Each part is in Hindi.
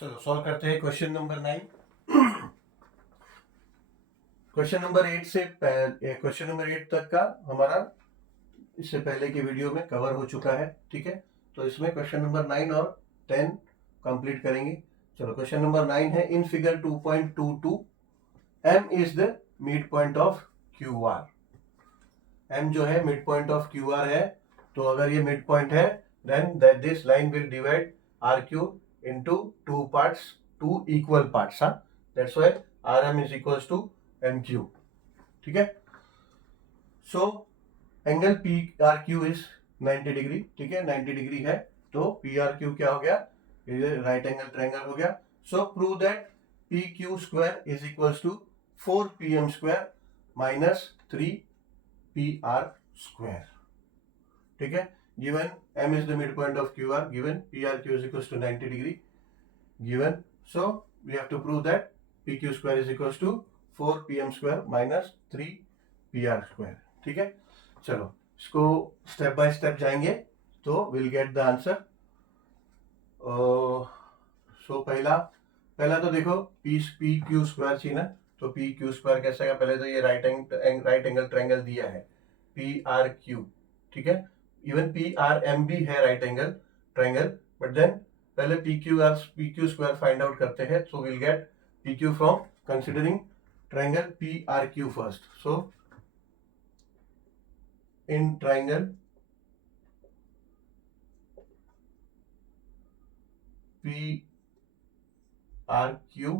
चलो सॉल्व करते हैं क्वेश्चन नंबर 9। क्वेश्चन नंबर 8 से क्वेश्चन नंबर 8 तक का हमारा इससे पहले की वीडियो में कवर हो चुका है। ठीक है, तो इसमें क्वेश्चन नंबर 9 और 10 कंप्लीट करेंगे। चलो क्वेश्चन नंबर 9 है, in figure 2.22 m is the mid point of Q R. m जो है mid point of Q R है, तो अगर ये मिड पॉइंट है then that this line will divide R Q into two parts, two equal parts. That's why Rm is equals to MQ. ठीक है, so angle P R Q is 90 degree. ठीक है, 90 डिग्री है तो पी आर क्यू क्या हो गया, राइट एंगल ट्रायंगल हो गया। So prove that P Q square is equals to 4pm square minus 3pr square. ठीक है, given m is the midpoint of qr, given prq is equals to 90 degree given, so we have to prove that pq square is equals to 4pm square minus 3pr square। ठीक है, चलो इसको स्टेप बाय स्टेप जाएंगे तो विल गेट द आंसर। सो पहला तो देखो पी क्यू स्क्वायर चाहिए ना, तो पी क्यू स्क्वायर कैसे आएगा। पहले तो ये राइट एंगल ट्रायंगल दिया है पी आर क्यू। ठीक है, इवन पी आर एम भी है right angle triangle, but then पहले P Q square find out करते हैं। So will get P Q from considering triangle P R Q first. So in triangle P R Q,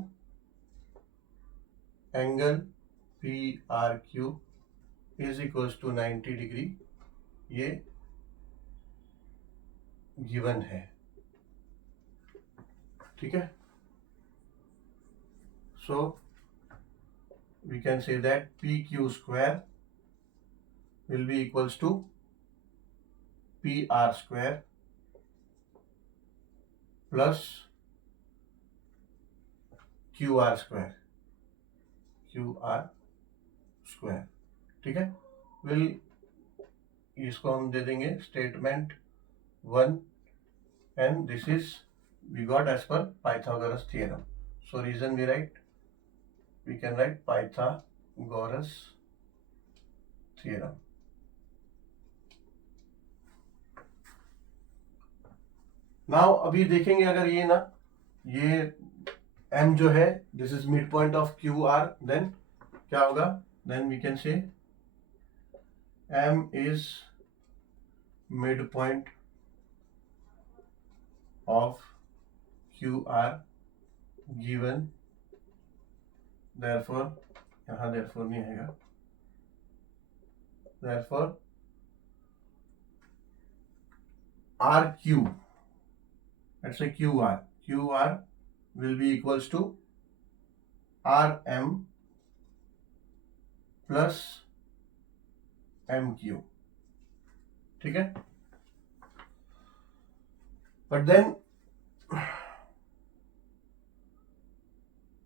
angle P R Q is equals to 90 degree, ये गिवन है। ठीक है, so we can say that P Q square will be equals to P R square plus Q R square, ठीक है, विल इसको हम दे देंगे statement 1 and this is we got as पर Pythagoras theorem. So reason we can write Pythagoras theorem. Now अभी देखेंगे अगर ये m जो है this is mid point of Q R, then क्या होगा, then we can say m is mid point of Q R given, therefore यहाँ therefore नहीं आएगा, therefore R Q, let's say Q R will be equals to Rm plus MQ। ठीक है, but then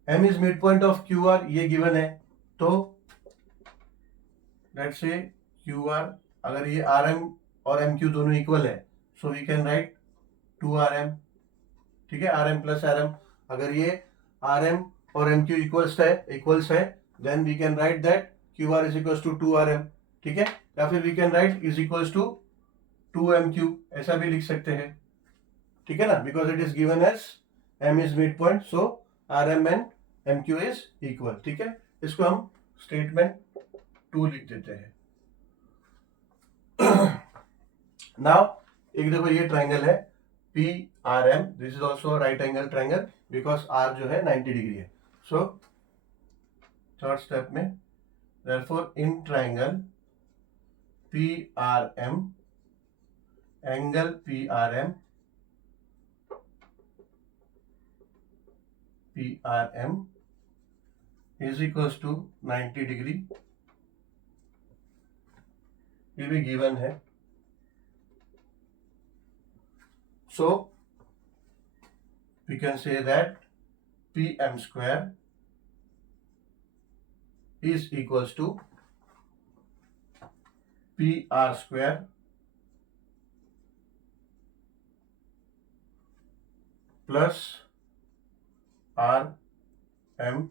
M is midpoint of QR, ये गिवन है, तो लेट्स से QR अगर ये Rm और MQ दोनों इक्वल है, so we can right 2Rm। ठीक है, Rm प्लस Rm, अगर ये Rm और MQ इक्वल्स है then we can write that QR is equals to 2Rm। ठीक है, या फिर we can write is equals to 2MQ, ऐसा भी लिख सकते हैं। ठीक है ना, because it is given as M is mid point, so Rm and MQ is equal. ठीक है, इसको हम स्टेटमेंट 2 लिख देते हैं। नाउ एक देखो ये ट्राइंगल है PRM, this is also right angle triangle because R जो है 90 डिग्री है। सो थर्ड स्टेप में therefore in triangle PRM, angle PRM is equals to 90 degree, ये भी गिवन है। So we can say that PM square is equals to PR square plus R M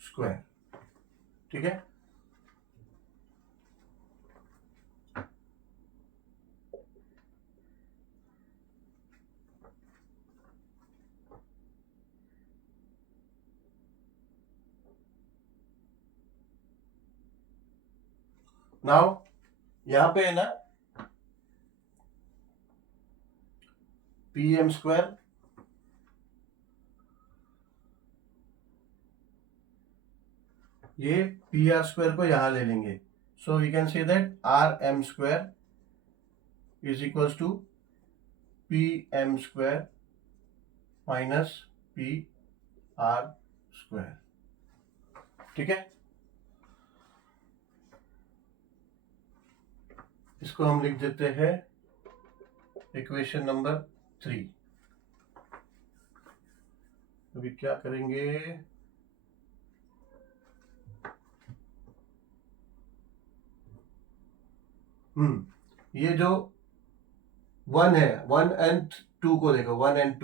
square, ठीक है। नाउ यहां पे है ना पी एम स्क्वायर, ये पी आर स्क्वायर को यहां ले लेंगे, so we can say that R M square is equals to P M square minus P R square, ठीक है। इसको हम लिख देते हैं इक्वेशन नंबर 3। अभी क्या करेंगे, ये जो 1 है, 1 एंड 2 को देखो, 1 एंड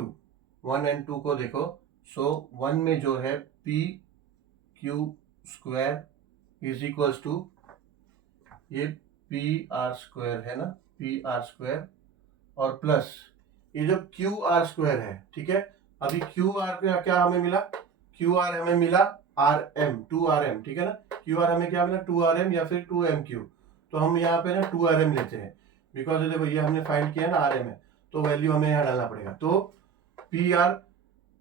2 को देखो। सो 1 में जो है P Q square is equals to ये पी आर स्क्वायर है ना, पी आर स्क्वायर और प्लस ये जो क्यू आर स्क्वायर है, ठीक है। अभी क्यू आर का क्या हमें मिला, क्यू आर हमें मिला आर एम, 2 RM, ठीक है ना। क्यू आर हमें क्या मिला, 2 RM या फिर 2 MQ। तो हम यहाँ पे ना 2 RM लेते हैं, बिकॉज देखो ये हमने फाइंड किया ना RM है, तो वैल्यू हमें यहाँ डालना पड़ेगा। तो पी आर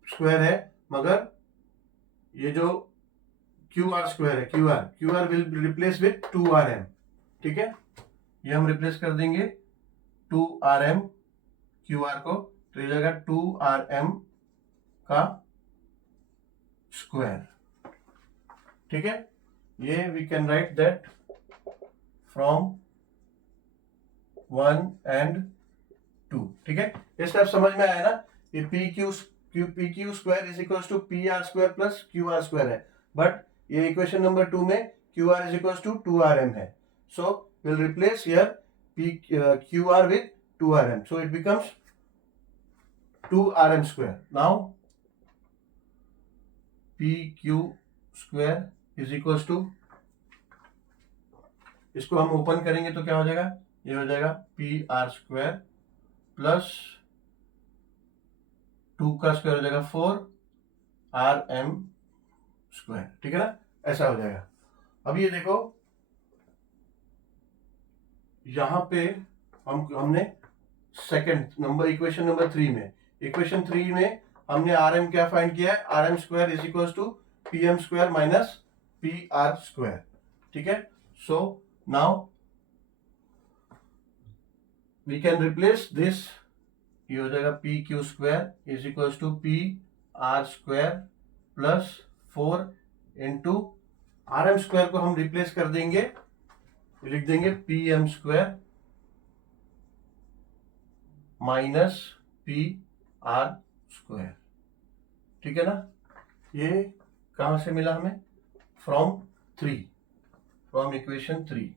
स्क्वायर है, मगर ये जो क्यू आर स्क्वायर है, Q R will replace with 2 RM, ठीक है। ये हम रिप्लेस कर देंगे 2 RM क्यू आर को, तो ये जाएगा 2 RM का स्क्वायर, ठीक है। ये we can write that from 1 and 2, ठीक है। ये स्टेप समझ में आया ना। ये P Q square is equal to P R square plus Q R square है, बट ये इक्वेशन नंबर 2 में Q R is equal to 2 RM है। So will replace here P Q R with 2 RM, so it becomes 2 RM square. Now PQ square is equals to, इसको हम ओपन करेंगे तो क्या हो जाएगा, ये हो जाएगा पी आर स्क्वायर प्लस 2 का स्क्वायर हो जाएगा 4 RM स्क्वायर, ठीक है ना, ऐसा हो जाएगा। अब ये देखो यहां पे हमने सेकंड नंबर इक्वेशन नंबर 3 में, इक्वेशन 3 में हमने RM क्या फाइंड किया है, RM square is equal to PM square minus PR square, ठीक है। So now we can replace this, ये हो जाएगा PQ square is equal to PR square plus 4 into RM square को हम रिप्लेस कर देंगे, लिख देंगे PM square minus PR square, ठीक है ना। ये कहां से मिला हमें, फ्रॉम इक्वेशन 3,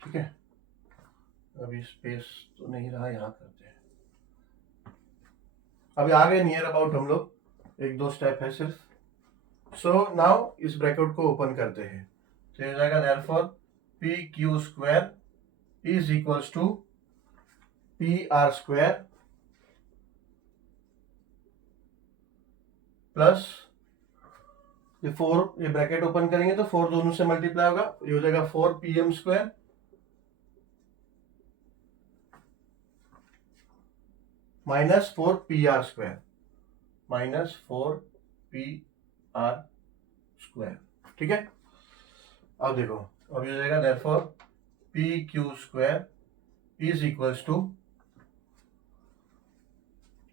ठीक है। अभी स्पेस तो नहीं रहा, यहां करते हैं। अभी आगे नियर अबाउट हम लोग, 1-2 स्टेप है सिर्फ। सो नाउ इस ब्रैकेट को ओपन करते हैं, तो ये जाएगा therefore P Q square is equals to P R square plus ये 4, ये ब्रैकेट ओपन करेंगे तो 4 दोनों से मल्टीप्लाई होगा, ये हो जाएगा 4PM square minus 4PR square minus 4PR square, ठीक है। अब देखो, अब ये हो जाएगा therefore P Q square is equals to,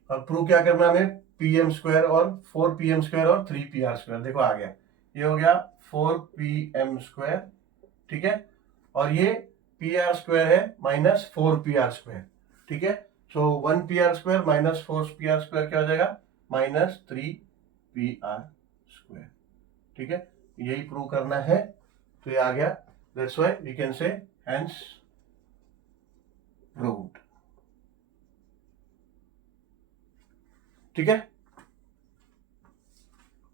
अब प्रूव क्या करना है हमें, PM स्क्वायर और 4PM स्क्वायर और 3PR स्क्वायर, देखो आ गया, ये हो गया 4PM स्क्वायर, ठीक है। और ये PR स्क्वायर है माइनस 4PR स्क्वायर, ठीक है। सो 1PR square minus 4PR square क्या हो जाएगा, माइनस 3PR स्क्वायर, ठीक है। यही प्रूव करना है, तो ये आ गया, that's why we can say hence proved. ठीक है,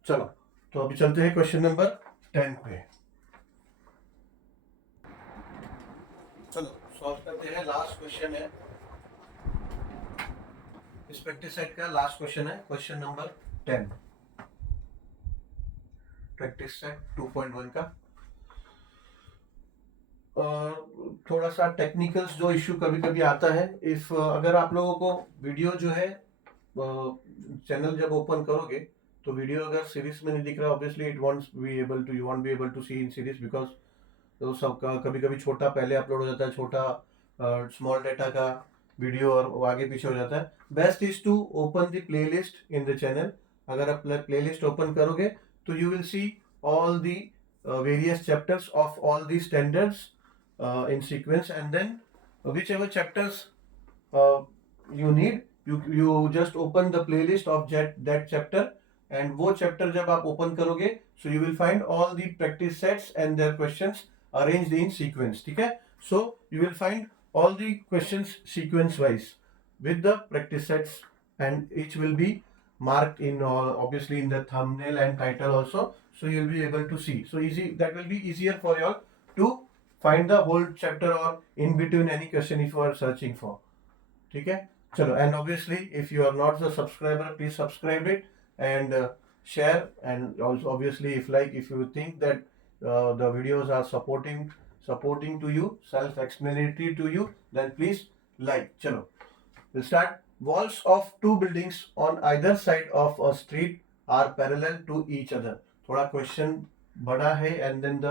चलो तो अभी चलते हैं क्वेश्चन नंबर 10 पे। चलो सॉल्व करते हैं। लास्ट क्वेश्चन है इस प्रैक्टिस सेट का, लास्ट क्वेश्चन है क्वेश्चन नंबर 10 प्रैक्टिस सेट 2.1 का। थोड़ा सा टेक्निकल्स जो इश्यू कभी कभी आता है, इफ अगर आप लोगों को वीडियो जो है चैनल जब ओपन करोगे तो वीडियो अगर सीरीज में नहीं दिख रहा, obviously it won't be able to, you won't be able to see in series, because तो सबका कभी कभी छोटा पहले अपलोड हो जाता है, छोटा स्मॉल डेटा का वीडियो और वो आगे पीछे हो जाता है। Best is to open the playlist in the channel. अगर आप प्लेलिस्ट ओपन करोगे तो you will see all the various chapters of all the standards in sequence, and then whichever chapters you need, you just open the playlist of that chapter, and वो chapter जब आप open करोगे so you will find all the practice sets and their questions arranged in sequence, ठीक है। so you will find all the questions sequence wise with the practice sets, and each will be marked in obviously in the thumbnail and title also, so you'll be able to see, so easy, that will be easier for you all to find the whole chapter or in between any question if you are searching for, ठीक है। चलो, and obviously if you are not the subscriber, please subscribe it and share, and also obviously if you think that the videos are supporting to you, self-explanatory to you, then please like। चलो we'll start। Walls of two buildings on either side of a street are parallel to each other। थोड़ा क्वेश्चन बड़ा है एंड देन द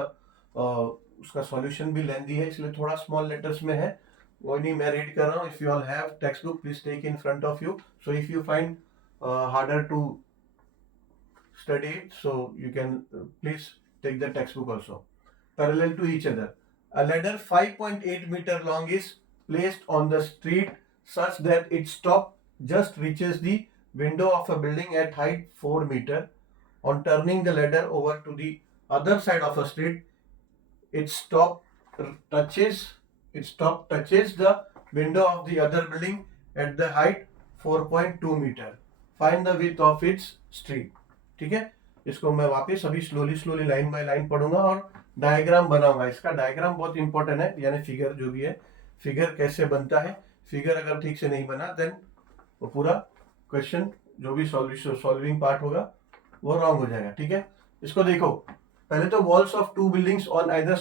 उसका सॉल्यूशन भी लेंदी है, इसलिए थोड़ा स्मॉल लेटर्स में है, वो नहीं मैं रीड कर रहा हूँ। If you all have text book please take in front of you, so if you find harder to study it, so you can please take the textbook also। Parallel to each other, a ladder 5.8 meter long is placed on the street such that its top just reaches the window of a building at height 4 meter। On turning the ladder over to the other side of a street, its top touches the window of the other building at the height 4.2 meter। Find the width of its street। ठीक है, इसको मैं वापस अभी स्लोली लाइन बाय लाइन पढ़ूंगा और डायग्राम बनाऊंगा। इसका डायग्राम बहुत इंपॉर्टेंट है, यानी फिगर जो भी है, फिगर कैसे बनता है, फिगर अगर ठीक से नहीं बना देन वो पूरा क्वेश्चन जो भी सॉल्विंग पार्ट होगा वो रॉन्ग हो जाएगा, ठीक है। इसको देखो, पहले तो walls of two buildings on either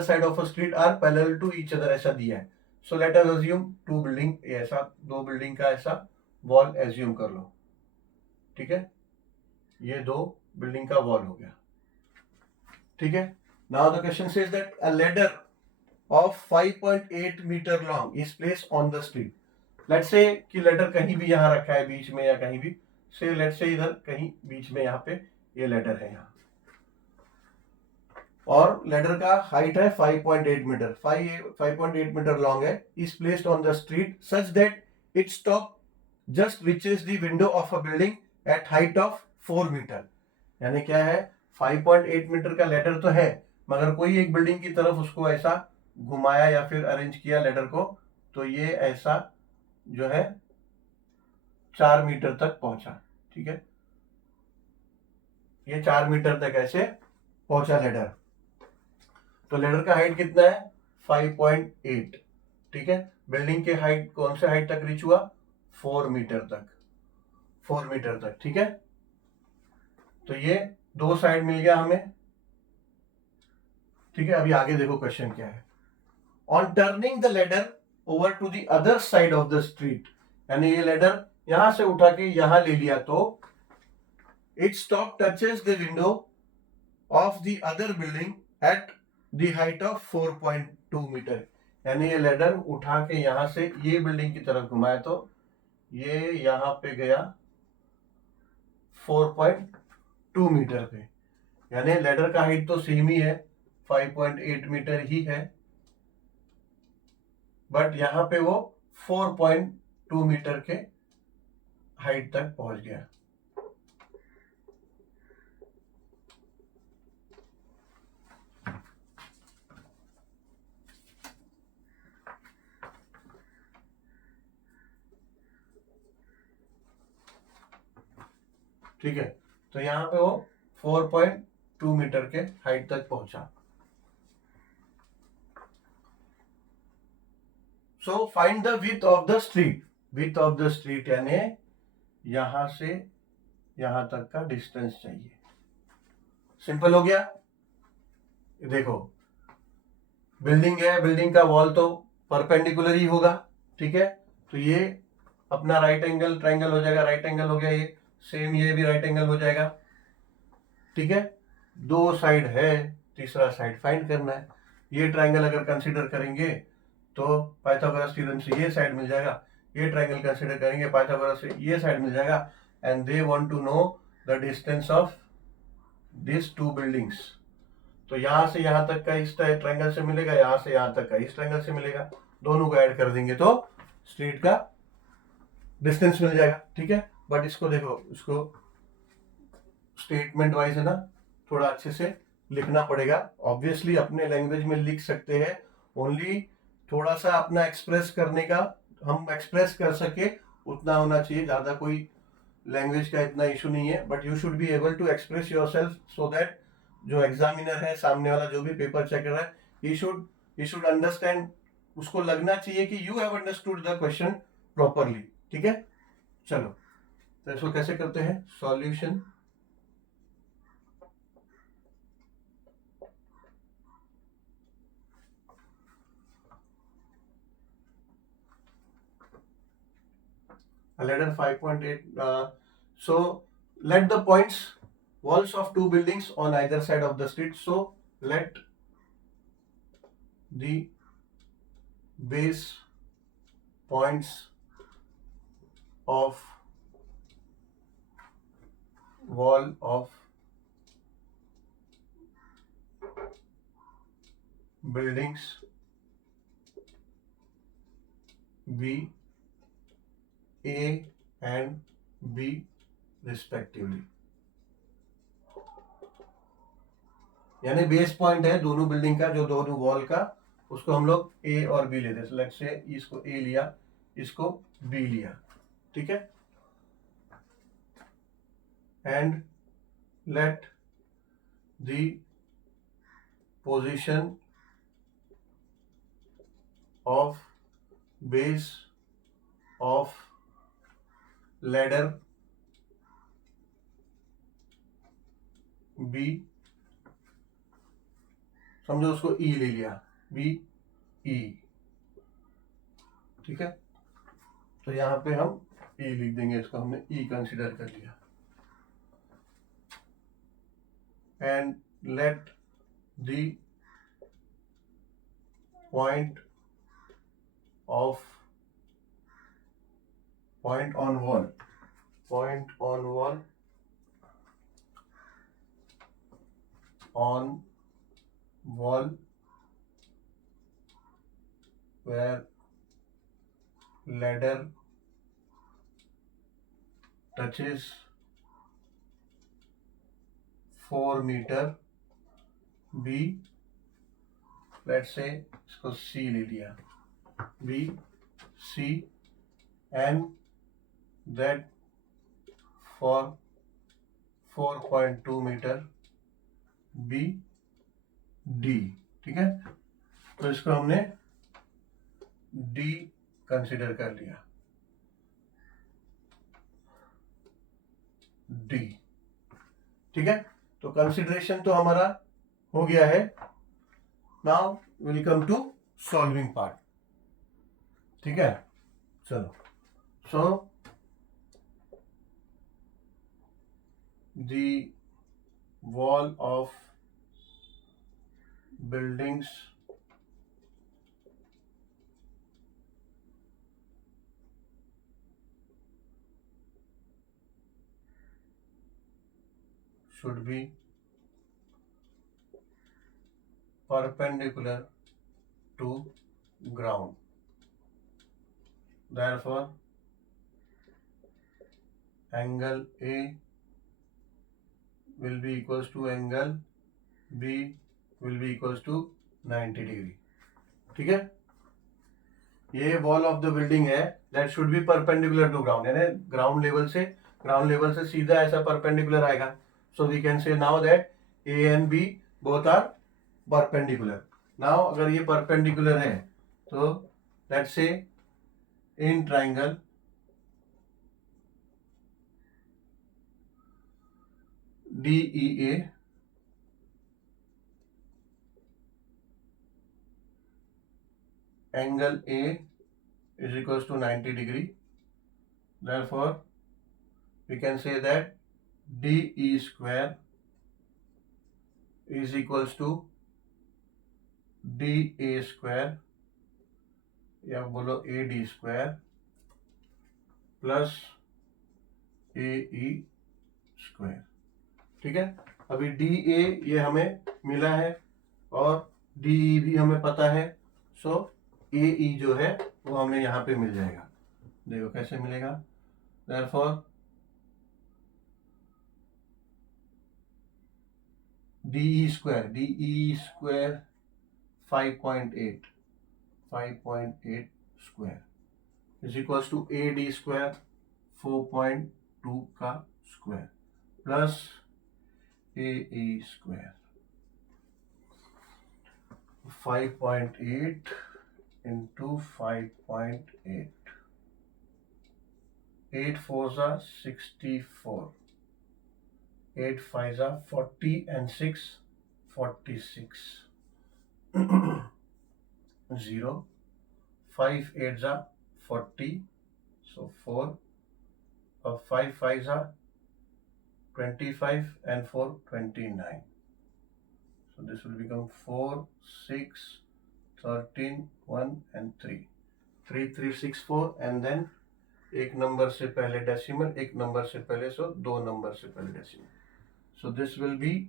side of a street are parallel to each other, ऐसा दिया है। So let us assume two building, ऐसा दो बिल्डिंग का ऐसा वॉल एज्यूम कर लो, ठीक है, ये दो बिल्डिंग का वॉल हो गया, ठीक है। Now the question says that a ladder of 5.8 metre long is placed on the street. Let's say कि लेडर कहीं भी यहाँ रखा है बीच में या कहीं भी, से लेट्स से इधर कहीं बीच में यहाँ पे ये लेडर है यहाँ, और लेडर का हाइट है 5.8 मीटर, 5.8 मीटर लॉन्ग है, is placed on the street such that its top just reaches the window of a building at height of 4 metre. यानी क्या है, 5.8 मीटर का लेडर तो है, मगर कोई एक बिल्डिंग की तरफ उसको ऐसा घुमाया या फिर अरेंज किया लेडर को, तो ये ऐसा जो है 4 मीटर तक पहुंचा, ठीक है, ये 4 मीटर तक ऐसे पहुंचा लेडर। तो लेडर का हाइट कितना है, 5.8, ठीक है। बिल्डिंग के हाइट कौन से हाइट तक रीच हुआ, 4 मीटर तक, 4 मीटर तक, ठीक है। तो ये दो साइड मिल गया हमें, ठीक है। अभी आगे देखो क्वेश्चन क्या है। On turning the ladder over to the other side of the street, यानी ये लेडर यहां से उठा के यहां ले लिया तो its top touches the window of the other building at the height of 4.2 metre. यानी ये लेडर उठा के यहां से ये बिल्डिंग की तरफ घुमाया तो ये यहां पे गया 4.2 मीटर पे, यानी लेडर का हाइट तो सेम ही है, 5.8 मीटर ही है, बट यहां पे वो 4.2 मीटर के हाइट तक पहुंच गया। ठीक है, तो यहाँ पे वो 4.2 मीटर के हाइट तक पहुंचा। So find the width of the street. Width of the street यानी यहां से यहां तक का डिस्टेंस चाहिए। सिंपल हो गया। देखो बिल्डिंग है, बिल्डिंग का वॉल तो परपेंडिकुलर ही होगा, ठीक है, तो ये अपना राइट एंगल ट्रायंगल हो जाएगा, राइट एंगल हो गया ये, सेम ये भी राइट एंगल हो जाएगा, ठीक है। दो साइड है, तीसरा साइड फाइंड करना है। ये ट्रायंगल अगर कंसीडर करेंगे तो पाइथागोरस थ्योरम से ये साइड मिल जाएगा, ये ट्रायंगल कंसीडर करेंगे पाइथागोरस से ये साइड मिल जाएगा, and they want to know the distance of this two buildings. तो यहां से यहां तक का इस ट्रायंगल से मिलेगा, यहां से यहां तक का इस ट्रायंगल से मिलेगा, दोनों को ऐड कर देंगे तो स्ट्रीट का डिस्टेंस मिल जाएगा, ठीक है। बट इसको देखो, इसको स्टेटमेंट वाइज है ना, थोड़ा अच्छे से लिखना पड़ेगा। ऑब्वियसली अपने लैंग्वेज में लिख सकते हैं, ओनली थोड़ा सा अपना एक्सप्रेस करने का, हम एक्सप्रेस कर सके उतना होना चाहिए, ज्यादा कोई लैंग्वेज का इतना इशू नहीं है, but you should be able to express yourself so that जो एग्जामिनर है, सामने वाला जो भी पेपर चेक कर रहा है, ही शुड अंडरस्टैंड, उसको लगना चाहिए कि you have understood the question properly, ठीक है। चलो तो इसको कैसे करते हैं solution. A ladder 5.8, so let the points walls of two buildings on either side of the street, so let the base points of wall of buildings be A and B respectively। यानी बेस पॉइंट है दोनों बिल्डिंग का, जो दोनों वॉल का, उसको हम लोग ए और बी लेते हैं। लेट्स से इसको ए लिया, इसको बी लिया, ठीक है। And let the position of base of ladder be, समझो उसको ई ले लिया, बी ई, ठीक है। तो यहां पे हम ई लिख देंगे, इसको हमने ई कंसीडर कर लिया। And let the point of point on wall on wall where ladder touches 4 meter B, let's say इसको C ले लिया, B C, and that for 4.2 metre B D, ठीक है। तो इसको हमने D कंसिडर कर लिया, D, ठीक है। तो कंसिडरेशन तो हमारा हो गया है। Now will come to solving part, ठीक है। चलो, so the wall of buildings should be perpendicular to ground, therefore angle A will be equals to angle B will be equals to 90 degree, ठीक है। ये वॉल ऑफ द बिल्डिंग है, that should be perpendicular to ground, यानी ग्राउंड लेवल से ग्राउंड लेवल से सीधा ऐसा परपेंडिकुलर आएगा. So we can say now that A and B both are perpendicular. Now अगर ये परपेंडिकुलर है तो let's say in triangle DEA angle A is equals to 90 degree. Therefore, we can say that DE square is equals to DA square या बोलो AD square plus AE square. ठीक है. अभी DA ये हमें मिला है और DE भी हमें पता है. सो AE जो है वो हमें यहाँ पे मिल जाएगा. देखो कैसे मिलेगा. Therefore DE square 5.8 square is equals to AD square 4.2 का square plus AE square 5.8 into 5.8. 8 4s are 64. 8 5s are 40 and 6 46. 0. 5 8s are 40. So 4. 5 5s are 25 and 4 29. So this will become 4 6 13 1 and 3. 3 3 6 4 and then एक नंबर से पहले डेसिमल, एक नंबर से पहले, सो दो नंबर से पहले decimal. So this will B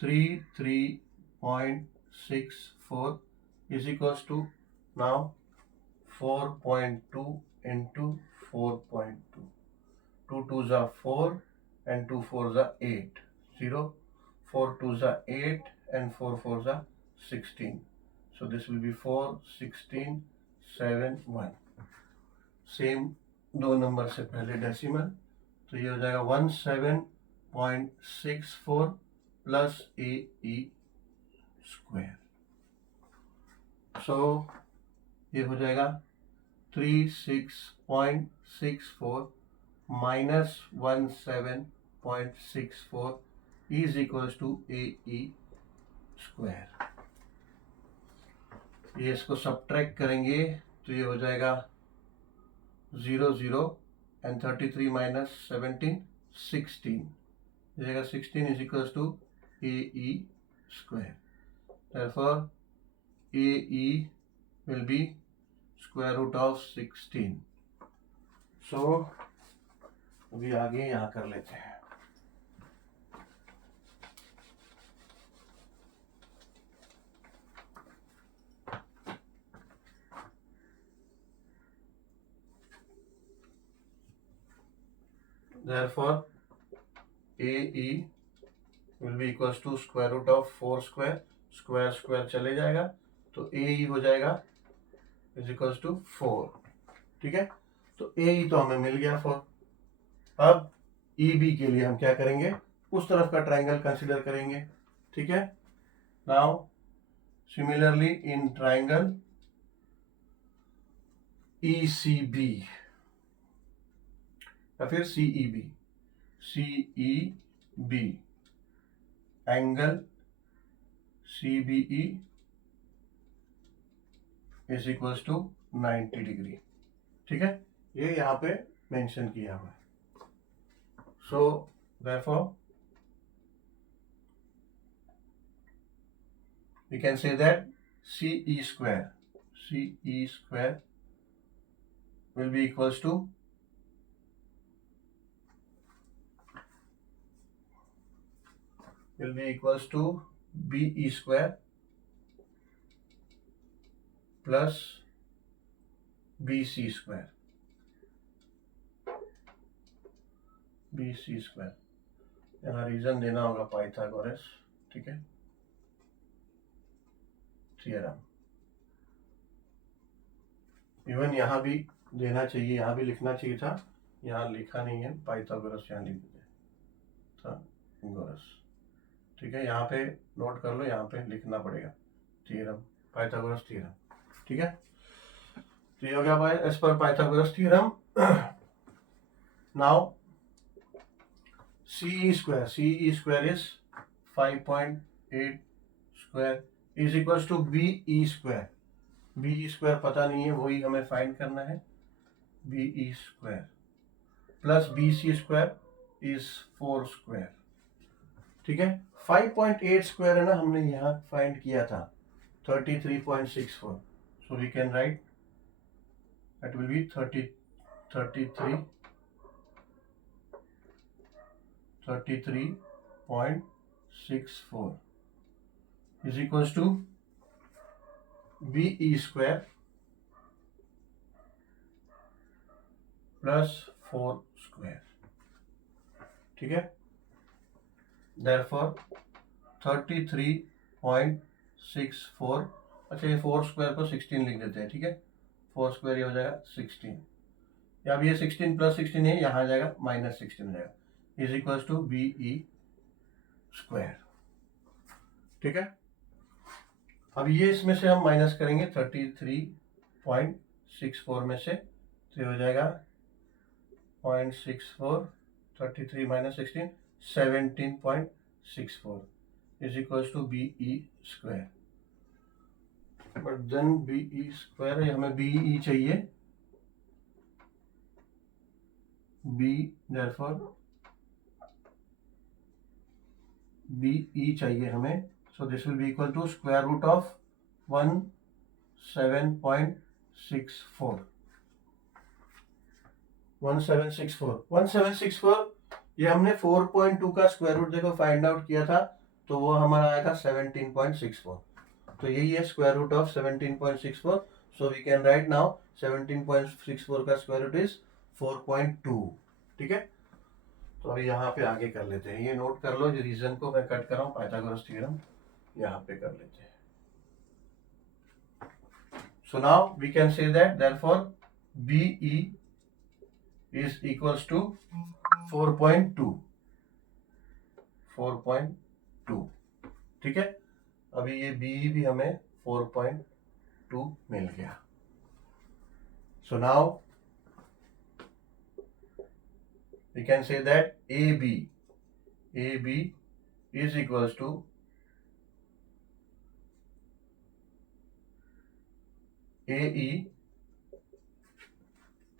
33.64 is equals to now 4.2 into 4.2. 2 2s are 4 and 2 4s are 8. 0. 4 2s are 8 and 4 4s are 16. So this will be 4 16 7 1. Same दो नंबर से पहले डेसिमल. तो ये हो जाएगा 17.64 प्लस AE स्क्वायर. सो ये हो जाएगा 36.64 minus 17.64 is equals to AE square. ये इसको सब्ट्रैक्ट करेंगे तो ये हो जाएगा 0 0 and 33 minus 17 16. जाएगा 16 is equals to AE square. Therefore AE will be square root of 16. So अभी आगे यहाँ कर लेते हैं. Therefore AE will be equals to square root of 4 square. Square square चले जाएगा तो AE हो जाएगा इज इक्वल्स टू 4. ठीक है. तो AE तो हमें मिल गया 4. अब EB के लिए हम क्या करेंगे, उस तरफ का ट्राइंगल कंसीडर करेंगे. ठीक है. Now similarly in triangle ECB या फिर CEB angle CBE is equals to 90 degree. ठीक है. ये यहाँ पे मेंशन किया हुआ है. So therefore we can say that CE square will be equals to BE square plus BC square. यहाँ रीजन देना होगा पाइथागोरस. ठीक है. थ्योरम इवन यहाँ भी देना चाहिए, यहाँ भी लिखना चाहिए था, यहाँ लिखा नहीं है, पाइथागोरस यहाँ लिख दीजिए, पाइथागोरस, ठीक है। यहाँ पे नोट कर लो, यहाँ पे लिखना पड़ेगा थ्योरम, पाइथागोरस थ्योरम, ठीक है। तो ये हो गया भाई एज पर Pythagoras theorem. Now CE square is 5.8 square is equals to BE square। BE square पता नहीं है, वही हमें फाइंड करना है। BE square plus BC square is 4 square, ठीक है। 5.8 स्क्वायर है ना, हमने यहाँ फाइंड किया था 33.64, so we can write that will be 33.64 is equals to BE square plus 4 square, ठीक है। Therefore 33.64, अच्छा ये 4 स्क्वायर को 16 लिख देते हैं, ठीक है। 4 स्क्वायर ये हो जाएगा 16, या अब ये 16 प्लस 16 है, यहाँ आ जाएगा -16 हो जाएगा, is equals to BE square, ठीक है। अब ये इसमें से हम माइनस करेंगे 33.64 में से, तो ये हो जाएगा 0.64, 33 minus 16, 17.64 is equals to BE square। But then BE square है, हमें BE चाहिए, therefore BE चाहिए हमें, so this will be equal to square root of 17.64। 1764 ये हमने 4.2 का स्क्वायर रूट देखो फाइंड आउट किया था, तो वो हमारा आया था 17.64, तो यही है square root of 17.64। So we can write now 17.64 का स्क्वायर रूट इज 4.2, ठीक है। तो अभी यहाँ पे आगे कर लेते हैं, ये नोट कर लो, जो रीजन को मैं कट कर रहा हूँ, पाइथागोरस थ्योरम यहाँ पे कर लेते हैं। So now we can say that therefore BE is equals to 4.2, ठीक है। अभी ये BE भी हमें 4.2 मिल गया। So now we can say that AB is equals to AE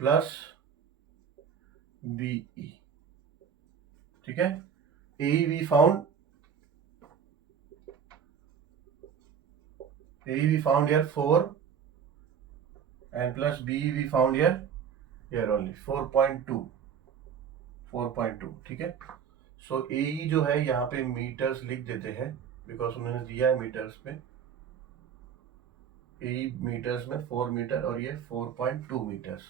plus BE, ठीक है। AE we found here 4 and plus BE we found here only 4.2, ठीक है। सो AE जो है यहाँ पे मीटर्स लिख देते हैं, बिकॉज उन्होंने दिया है मीटर्स में, AE मीटर्स में 4 मीटर और ये 4.2 metres.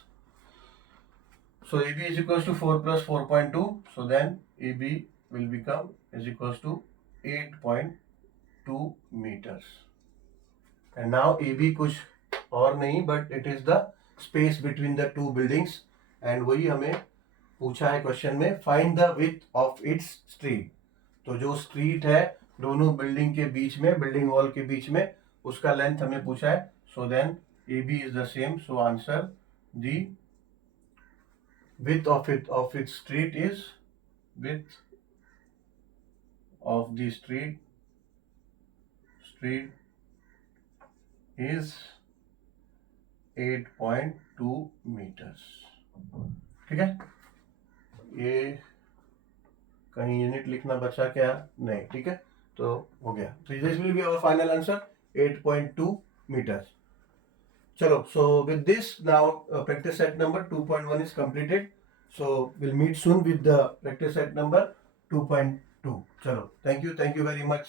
So AB is equals to 4 plus 4.2, so then AB will become is equals to 8.2 meters, and now AB कुछ और नहीं but it is the space between the two buildings, and वही हमें पूछा है क्वेश्चन में, find the width of its street। तो जो स्ट्रीट है दोनों बिल्डिंग के बीच में, बिल्डिंग वॉल के बीच में, उसका लेंथ हमें पूछा है। So then AB is the same, so answer the width of its street is width of the street is 8.2 meters, ठीक है। ये कहीं यूनिट लिखना बचा क्या? नहीं, ठीक है, तो हो गया। तो this will be our final answer 8.2 meters। चलो, so with this now practice set number 2.1 is completed, so we'll meet soon with the practice set number 2.2। चलो, thank you very much।